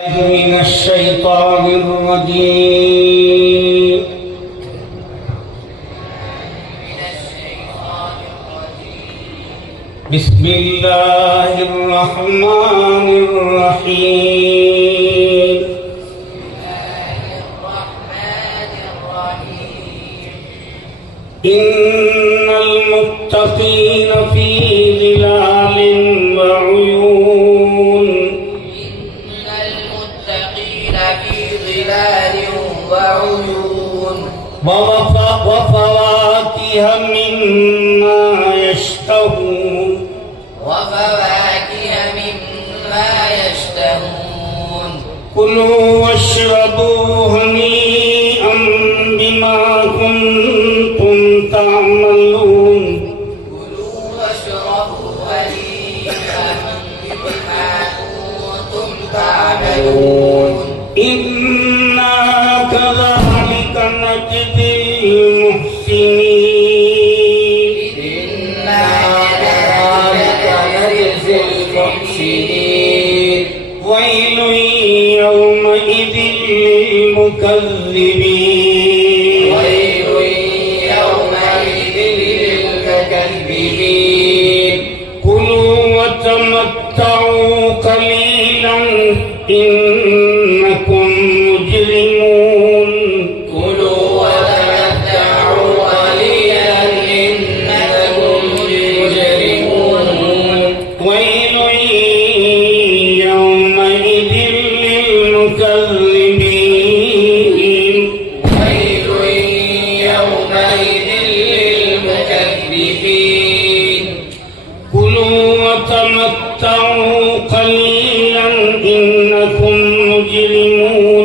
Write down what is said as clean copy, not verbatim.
من الشيطان الرجيم بسم الله الرحمن الرحيم إن المتقين في ظلال وعيون وفواكه مما يشتهون كلوا واشربوا هنيئا بما كنتم تعملون إنا كذلك نجزي المحسنين ويل يومئذ للمكذبين كلوا وتمتعوا قليلا إنكم مجرمون ويل يومئذ للمكذبين كلوا وتمتعوا قليلا إنكم مجرمون